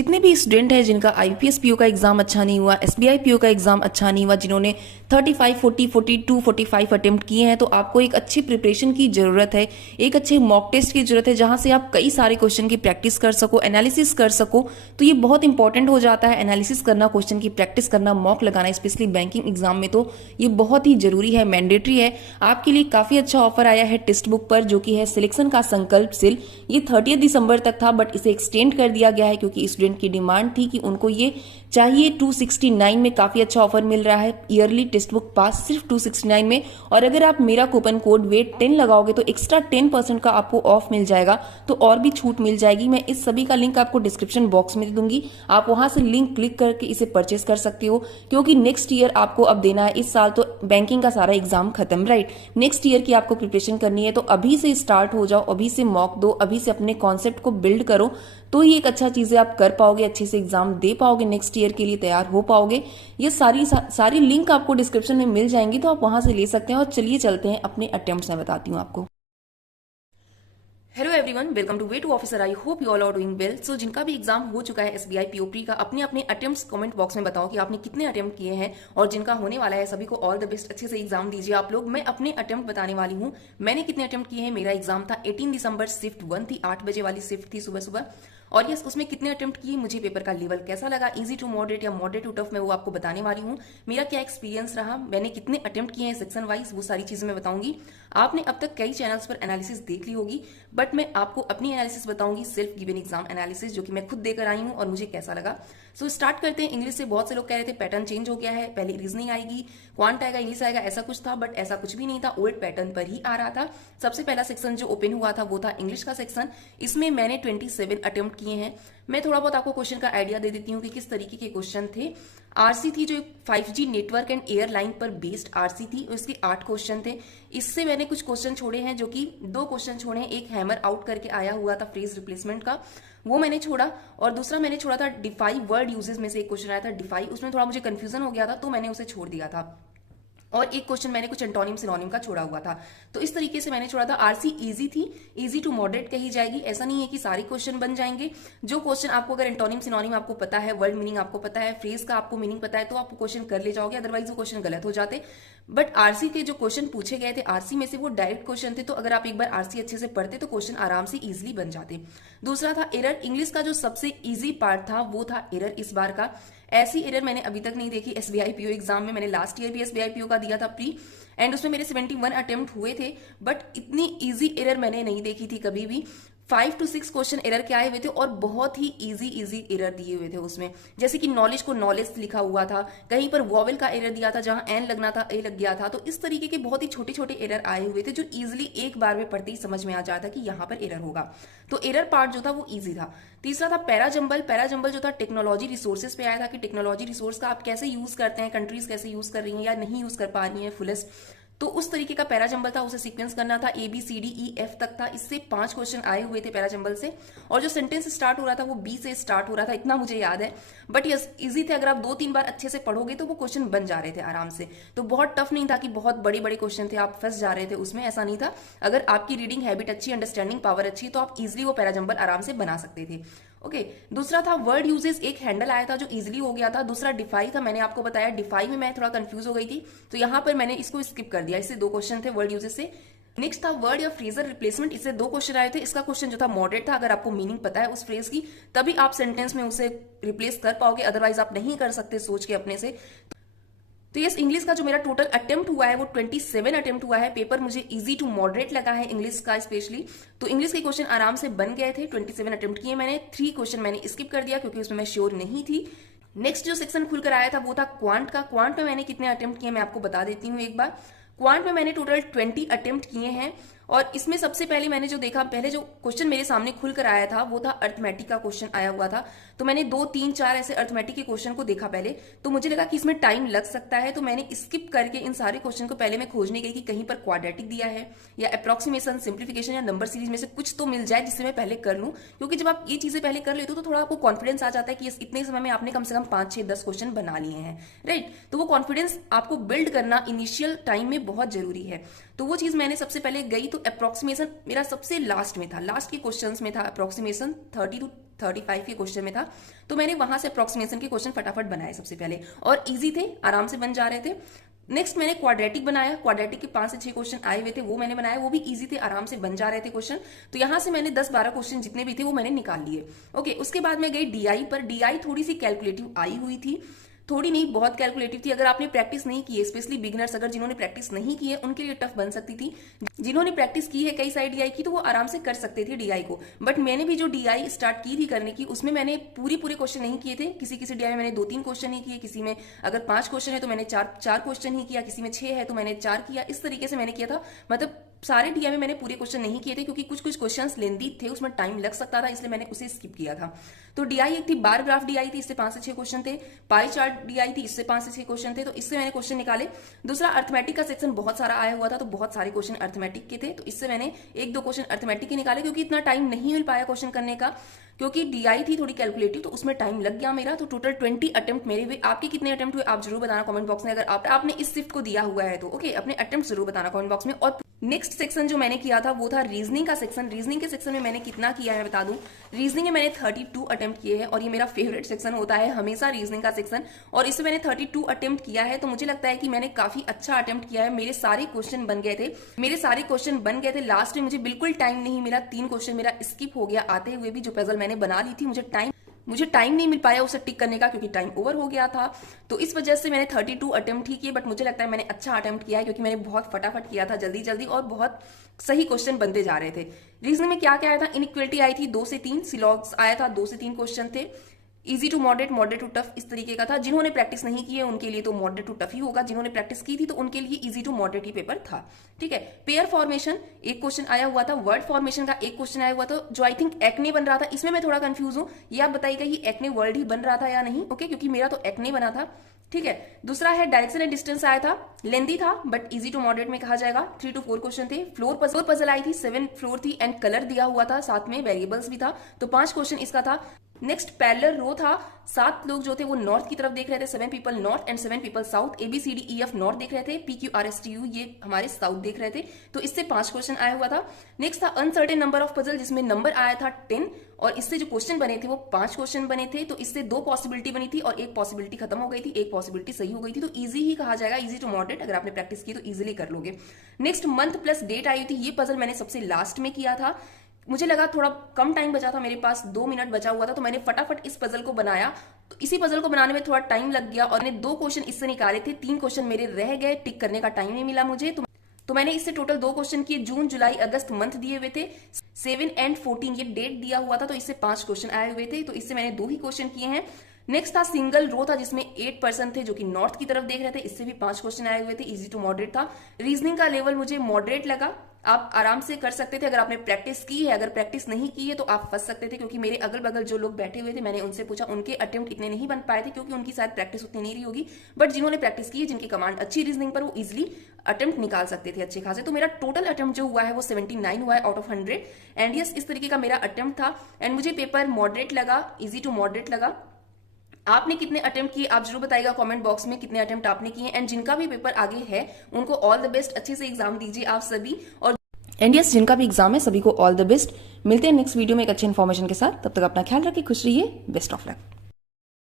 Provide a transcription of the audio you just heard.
जितने भी स्टूडेंट हैं जिनका आईपीएस पीओ का एग्जाम अच्छा नहीं हुआ, एसबीआई पीओ का एग्जाम अच्छा नहीं हुआ, जिन्होंने 35, 40, 42, 45 अटेम्प्ट किए हैं, तो आपको एक अच्छी प्रिपरेशन की जरूरत है, एक अच्छे मॉक टेस्ट की जरूरत है जहां से आप कई सारे क्वेश्चन की प्रैक्टिस कर सको, एनालिसिस कर सको। तो ये बहुत इंपॉर्टेंट हो जाता है, एनालिसिस करना, क्वेश्चन की प्रैक्टिस करना, मॉक लगाना, स्पेशली बैंकिंग एग्जाम में तो ये बहुत ही जरूरी है, मैंडेटरी है। आपके लिए काफी अच्छा ऑफर आया है टेक्स्ट बुक पर, जो कि है सिलेक्शन का संकल्प सिल। ये 30 दिसंबर तक था, बट इसे एक्सटेंड कर दिया गया है क्योंकि स्टूडेंट की डिमांड थी कि उनको ये चाहिए। 269 में काफी अच्छा ऑफर मिल रहा है, ईयरली टेक्स्ट बुक पास सिर्फ 269 में। और अगर आप मेरा कूपन कोड वेट 10 लगाओगे तो एक्स्ट्रा 10% का आपको ऑफ मिल जाएगा, तो और भी छूट मिल जाएगी। मैं इस सभी का लिंक आपको डिस्क्रिप्शन बॉक्स में दे दूंगी, आप वहां से लिंक क्लिक करके इसे परचेस कर सकते हो, क्योंकि नेक्स्ट ईयर आपको अब देना है। इस साल तो बैंकिंग का सारा एग्जाम खत्म, राइट। नेक्स्ट ईयर की आपको प्रिपरेशन करनी है, तो अभी से स्टार्ट हो जाओ, अभी से मॉक दो, अभी से अपने कॉन्सेप्ट को बिल्ड करो, तो ही एक अच्छा चीजें आप कर पाओगे, अच्छे से एग्जाम दे पाओगे, नेक्स्ट ईयर के लिए तैयार हो पाओगे। ये सारी लिंक आपको डिस्क्रिप्शन में मिल जाएंगी, तो आप वहां से ले सकते हैं। और चलिए चलते हैं अपने अटेम्प्ट्स में, बताती हूँ आपको। Hello everyone, welcome to way to officer. I hope you all are doing well. So जिनका भी एग्जाम हो चुका है एसबीआई पीओपी का, अपने अपने अटेम्प्ट्स कमेंट बॉक्स में बताओ कि आपने कितने अटेम्प्ट किए हैं, और जिनका होने वाला है सभी को ऑल द बेस्ट, अच्छे से एग्जाम दीजिए आप लोग। मैं अपने अटेम्प्ट बताने वाली हूँ, मैंने कितने अटेम्प्ट किए हैं। मेरा एग्जाम था 18 दिसंबर, शिफ्ट 1 थी, 8 बजे वाली शिफ्ट थी सुबह सुबह। और यस, उसमें कितने अटेम्प्ट किए, मुझे पेपर का लेवल कैसा लगा, इजी टू मॉडरेट या मॉडरेट टू टफ, मैं वो आपको बताने वाली हूँ। मेरा क्या एक्सपीरियंस रहा, मैंने कितने अटेम्प्ट किए हैं सेक्शन वाइज, वो सारी चीजें मैं बताऊंगी। आपने अब तक कई चैनल्स पर एनालिसिस देख ली होगी, बट मैं आपको अपनी एनालिसिस बताऊंगी, सेल्फ गिवन एग्जाम एनालिसिस, जो कि मैं खुद देकर आई हूं और मुझे कैसा लगा। सो स्टार्ट करते हैं इंग्लिश से। बहुत से लोग कह रहे थे पैटर्न चेंज हो गया है, पहले रीजनिंग आएगी, क्वांट आएगा, इंग्लिश आएगा, ऐसा कुछ था, बट ऐसा कुछ भी नहीं था, ओल्ड पैटर्न पर ही आ रहा था। सबसे पहला सेक्शन जो ओपन हुआ था वो था इंग्लिश का सेक्शन। इसमें मैंने 27 अटेम्प्ट किए हैं। मैं थोड़ा बहुत आपको क्वेश्चन का आइडिया दे देती हूँ कि किस तरीके के क्वेश्चन थे। आरसी थी, जो 5G नेटवर्क एंड एयरलाइन पर बेस्ड आरसी थी, उसके 8 क्वेश्चन थे। इससे मैंने कुछ क्वेश्चन छोड़े हैं, जो कि 2 क्वेश्चन छोड़े हैं। एक हैमर आउट करके आया हुआ था फ्रेज रिप्लेसमेंट का, वो मैंने छोड़ा, और दूसरा मैंने छोड़ा था डिफाई वर्ड यूजेस में से एक क्वेश्चन आया था डिफाई, उसमें थोड़ा मुझे कंफ्यूजन हो गया था, तो मैंने उसे छोड़ दिया था। और एक क्वेश्चन मैंने कुछ एंटोनिम सिनोनिम का छोड़ा हुआ था। तो इस तरीके से मैंने छोड़ा था। आरसी इजी थी, इजी टू मॉडरेट कही जाएगी। ऐसा नहीं है कि सारे क्वेश्चन बन जाएंगे। जो क्वेश्चन आपको, अगर एंटोनिम सिनोनिम आपको पता है, वर्ड मीनिंग आपको पता है, फ्रेज का आपको मीनिंग पता है, तो आप क्वेश्चन कर ले जाओगे, अदरवाइज वो क्वेश्चन गलत हो जाते। बट आरसी के जो क्वेश्चन पूछे गए थे, आरसी में से वो डायरेक्ट क्वेश्चन थे, तो अगर आप एक बार आरसी अच्छे से पढ़ते तो क्वेश्चन आराम से इजिली बन जाते। दूसरा था एरर। इंग्लिश का जो सबसे इजी पार्ट था वो था एरर इस बार का। ऐसी एरर मैंने अभी तक नहीं देखी एसबीआई पीओ एग्जाम में। मैंने लास्ट ईयर भी एसबीआई पीओ का दिया था प्री, एंड उसमें मेरे 71 अटेम्प्ट हुए थे, बट इतनी इजी एरर मैंने नहीं देखी थी कभी भी। 5 to 6 क्वेश्चन एरर के आए हुए थे, और बहुत ही इजी एरर दिए हुए थे उसमें। जैसे कि नॉलेज को नॉलेज लिखा हुआ था, कहीं पर वॉवेल का एरर दिया था, जहां एन लगना था ए लग गया था। तो इस तरीके के बहुत ही छोटे छोटे एरर आए हुए थे, जो इजिली एक बार में पढ़ते ही समझ में आ जाता कि यहाँ पर एरर होगा। तो एरर पार्ट जो था वो ईजी था। तीसरा था पैराजंबल। पैराजंबल जो था टेक्नोलॉजी रिसोर्सेज पे आया था, कि टेक्नोलॉजी रिसोर्स का आप कैसे यूज करते हैं, कंट्रीज कैसे यूज कर रही हैं या नहीं यूज कर पा रही हैं फुलेस्ट। तो उस तरीके का पैराजंबल था, उसे सीक्वेंस करना था, ABCDEF तक था। इससे 5 क्वेश्चन आए हुए थे पैराजंबल से, और जो सेंटेंस स्टार्ट हो रहा था वो बी से स्टार्ट हो रहा था, इतना मुझे याद है। बट यस, इजी थे, अगर आप 2-3 बार अच्छे से पढ़ोगे तो वो क्वेश्चन बन जा रहे थे आराम से। तो बहुत टफ नहीं था कि बहुत बड़े बड़े क्वेश्चन थे आप फंस जा रहे थे उसमें, ऐसा नहीं था। अगर आपकी रीडिंग हैबिट अच्छी, अंडरस्टैंडिंग पावर अच्छी, तो आप इजिली वो पैराजंबल आराम से बना सकते थे। ओके, दूसरा था वर्ड यूजेस। एक हैंडल आया था जो इजीली हो गया था। दूसरा डिफाई था, मैंने आपको बताया डिफाई में मैं थोड़ा कंफ्यूज हो गई थी, तो यहां पर मैंने इसको स्किप कर दिया। इससे 2 क्वेश्चन थे वर्ड यूजेस से। नेक्स्ट था वर्ड या फ्रेजर रिप्लेसमेंट। इससे 2 क्वेश्चन आए थे। इसका क्वेश्चन जो था मॉडरेट था, अगर आपको मीनिंग पता है उस फ्रेज की, तभी आप सेंटेंस में उसे रिप्लेस कर पाओगे, अदरवाइज आप नहीं कर सकते सोच के अपने से। तो यस, इंग्लिश का जो मेरा टोटल अटेम्प्ट हुआ है वो 27 अटेम्प्ट हुआ है। पेपर मुझे इजी टू मॉडरेट लगा है इंग्लिश का स्पेशली। तो इंग्लिश के क्वेश्चन आराम से बन गए थे। 27 अटेम्प्ट किए मैंने। 3 क्वेश्चन मैंने स्किप कर दिया क्योंकि उसमें मैं श्योर नहीं थी। नेक्स्ट जो सेक्शन खुलकर आया था वो था क्वांट का। क्वांट में मैंने कितने अटेम्प्ट किए मैं आपको बता देती हूँ एक बार। क्वांट में मैंने टोटल 20 अटेम्प्ट किए हैं, और इसमें सबसे पहले मैंने जो देखा, पहले जो क्वेश्चन मेरे सामने खुलकर आया था वो था अर्थमेटिक का क्वेश्चन आया हुआ था। तो मैंने 2, 3, 4 ऐसे अर्थमेटिक के क्वेश्चन को देखा पहले, तो मुझे लगा कि इसमें टाइम लग सकता है, तो मैंने स्किप करके इन सारे क्वेश्चन को पहले मैं खोजने गई कि कहीं पर क्वाड्रेटिक दिया है या अप्रोक्सीमेशन, सिंप्लीफिकेशन या नंबर सीरीज में से कुछ तो मिल जाए जिससे मैं पहले कर लूं। क्योंकि जब आप ये चीजें पहले कर लेते हो तो थोड़ा आपको कॉन्फिडेंस आ जाता है कि इतने समय में आपने कम से कम 5, 6, 10 क्वेश्चन बना लिए हैं, राइट। तो वो कॉन्फिडेंस आपको बिल्ड करना इनिशियल टाइम में बहुत जरूरी है। तो वो चीज मैंने सबसे पहले गई, तो अप्रोक्सीमेशन मेरा सबसे लास्ट में था, लास्ट के क्वेश्चंस में था अप्रोक्सीमेशन। 30 to 35 के क्वेश्चन में था। तो मैंने वहां से अप्रोक्सीमेशन के क्वेश्चन फटाफट बनाए सबसे पहले, और इजी थे, आराम से बन जा रहे थे। नेक्स्ट मैंने क्वाड्रेटिक बनाया, क्वाड्रेटिक के 5 से 6 क्वेश्चन आए हुए थे, वो मैंने बनाया, वो भी इजी थे, आराम से बन जा रहे थे क्वेश्चन। तो यहां से मैंने 10-12 क्वेश्चन जितने भी थे वो मैंने निकाल लिए। ओके, उसके बाद मैं गई डीआई पर। डीआई थोड़ी सी कैलकुलेटिव आई हुई थी, थोड़ी नहीं बहुत कैलकुलेटिव थी। अगर आपने प्रैक्टिस नहीं की है, स्पेशली बिगनर्स अगर जिन्होंने प्रैक्टिस नहीं की है, उनके लिए टफ बन सकती थी। जिन्होंने प्रैक्टिस की है कई सारी डीआई की, तो वो आराम से कर सकते थे डीआई को। बट मैंने भी जो डीआई स्टार्ट की थी करने की, उसमें मैंने पूरे क्वेश्चन नहीं किए थे। किसी किसी डीआई में मैंने 2-3 क्वेश्चन ही किए, किसी में अगर 5 क्वेश्चन है तो मैंने 4 क्वेश्चन ही किया, किसी में 6 है तो मैंने 4 किया। इस तरीके से मैंने किया था। मतलब सारे डीआई में मैंने पूरे क्वेश्चन नहीं किए थे, क्योंकि कुछ क्वेश्चंस लेंदी थे, उसमें टाइम लग सकता था, इसलिए मैंने उसे स्किप किया था। तो डीआई एक थी, बार ग्राफ डीआई थी, इससे 5 से 6 क्वेश्चन थे। पाई चार्ट डीआई थी, इससे 5 से 6 क्वेश्चन थे, तो इससे मैंने क्वेश्चन निकाले। दूसरा अर्थमेटिक का सेक्शन बहुत सारा आया हुआ था, तो बहुत सारे क्वेश्चन अर्थमेटिक के थे, तो इससे मैंने 1-2 क्वेश्चन अर्थमेटिक के निकाले, क्योंकि इतना टाइम नहीं मिल पाया क्वेश्चन करने का, क्योंकि डीआई थी थोड़ी कैलकुलेटिव, तो उसमें टाइम लग गया मेरा। तो टोटल 20 अटेम्प्ट मेरे हुए। आपके कितने अटेम्प्ट हुए आप जरूर बताना कमेंट बॉक्स में, अगर आपने इस शिफ्ट को दिया हुआ है तो। ओके, अपने अटेम्प्ट जरूर बताना कमेंट बॉक्स में। और नेक्स्ट सेक्शन जो मैंने किया था वो था रीजनिंग का सेक्शन। रीजनिंग के सेक्शन में मैंने कितना किया है बता दूं। रीजनिंग में मैंने 32 अटेम्प्ट किए हैं, और ये मेरा फेवरेट सेक्शन होता है हमेशा, रीजनिंग का सेक्शन। और इसमें मैंने 32 अटेम्प्ट किया है, तो मुझे लगता है कि मैंने काफी अच्छा अटेम्प्ट किया है। मेरे सारे क्वेश्चन बन गए थे, लास्ट में मुझे बिल्कुल टाइम नहीं मिला, 3 क्वेश्चन मेरा स्किप हो गया आते हुए भी। जो पजल मैंने बना ली थी, मुझे टाइम नहीं मिल पाया उसे टिक करने का, क्योंकि टाइम ओवर हो गया था। तो इस वजह से मैंने 32 अटेम्प्ट ही किए, बट मुझे लगता है मैंने अच्छा अटेम्प्ट किया है, क्योंकि मैंने बहुत फटाफट किया था, जल्दी जल्दी, और बहुत सही क्वेश्चन बनते जा रहे थे। रीजनिंग में क्या क्या आया था, इनइक्वलिटी आई थी 2 से 3, सिलॉग्स आया था 2 से 3 क्वेश्चन थे। Easy to moderate, moderate to tough, इस तरीके का था। जिन्होंने प्रैक्टिस नहीं की है उनके लिए तो मॉडरेट टू टफ ही होगा, जिन्होंने प्रैक्टिस की थी तो उनके लिए इजी टू मॉडरेट ही पेपर था। ठीक है, पेयर फॉर्मेशन एक क्वेश्चन आया हुआ था, वर्ड फॉर्मेशन का एक क्वेश्चन आया हुआ था, जो आई थिंक एक्ने बन रहा था। इसमें मैं थोड़ा कंफ्यूज हूं, ये आप बताइएगा ये एक्ने वर्ड ही बन रहा था या नहीं। ओके, क्योंकि मेरा तो एक्ने बना था। ठीक है, दूसरा है डायरेक्शन एंड डिस्टेंस आया था, लेंदी था बट इजी टू मॉडरेट में कहा जाएगा। 3 to 4 क्वेश्चन थे। फ्लोर पजल आई थी, 7 फ्लोर थी, एंड कलर दिया हुआ था, साथ में वेरिएबल्स भी था, तो 5 क्वेश्चन इसका था। नेक्स्ट पैरेलल रो था, 7 लोग जो थे वो नॉर्थ की तरफ देख रहे थे, 7 people north and 7 people south. ABCDEF north देख रहे थे, PQRSTU ये हमारे साउथ देख रहे थे, तो इससे 5 क्वेश्चन आया हुआ था। नेक्स्ट था अनसर्टेन नंबर ऑफ पजल, जिसमें नंबर आया था 10, और इससे जो क्वेश्चन बने थे वो 5 क्वेश्चन बने थे, तो इससे 2 पॉसिबिलिटी बनी थी और 1 पॉसिबिलिटी खत्म हो गई थी, 1 पॉसिबिलिटी सही हो गई थी। तो इजी ही कहा जाएगा, इजी टू मॉडरेट। अगर आपने प्रैक्टिस की तो इजीली कर लोगे। नेक्स्ट मंथ प्लस डेट आई थी, ये पजल मैंने सबसे लास्ट में किया था। मुझे लगा थोड़ा कम टाइम बचा था, मेरे पास 2 मिनट बचा हुआ था, तो मैंने फटाफट इस पजल को बनाया। तो इसी पजल को बनाने में थोड़ा टाइम लग गया, और मैंने 2 क्वेश्चन इससे निकाले थे, 3 क्वेश्चन मेरे रह गए, टिक करने का टाइम नहीं मिला मुझे। तो मैंने इससे टोटल 2 क्वेश्चन किए। जून, जुलाई, अगस्त मंथ दिए हुए थे, 7 and 14 ये डेट दिया हुआ था, तो इससे 5 क्वेश्चन आए हुए थे, तो इससे मैंने 2 ही क्वेश्चन किए हैं। नेक्स्ट था सिंगल रो था, जिसमें 8 पर्सन थे जो कि नॉर्थ की तरफ देख रहे थे, इससे भी 5 क्वेश्चन आए हुए थे, इजी टू मॉडरेट था। रीजनिंग का लेवल मुझे मॉडरेट लगा, आप आराम से कर सकते थे अगर आपने प्रैक्टिस की है। अगर प्रैक्टिस नहीं की है तो आप फंस सकते थे, क्योंकि मेरे अगल बगल जो लोग बैठे हुए थे मैंने उनसे पूछा, उनके अटेम्प्ट इतने नहीं बन पाए थे, क्योंकि उनकी शायद प्रैक्टिस उतनी नहीं रही होगी। बट जिन्होंने प्रैक्टिस की है, जिनकी कमांड अच्छी रीजनिंग पर, वो इजिली अटेम्प्ट निकाल सकते थे अच्छे खासे। तो मेरा टोटल अटेम्प्ट जो हुआ है वो 79 हुआ है आउट ऑफ 100। एंड यस, इस तरीके का मेरा अटेम्प्ट था, एंड मुझे पेपर मॉडरेट लगा, इजी टू मॉडरेट लगा। आपने कितने अटेम्प्ट किए आप जरूर बताइएगा कमेंट बॉक्स में, कितने अटेम्प्ट आपने किए। एंड जिनका भी पेपर आगे है उनको ऑल द बेस्ट, अच्छे से एग्जाम दीजिए आप सभी। और यस, जिनका भी एग्जाम है सभी को ऑल द बेस्ट। मिलते हैं नेक्स्ट वीडियो में एक अच्छे इन्फॉर्मेशन के साथ, तब तक अपना ख्याल रखिए, खुश रहिए, बेस्ट ऑफ लक।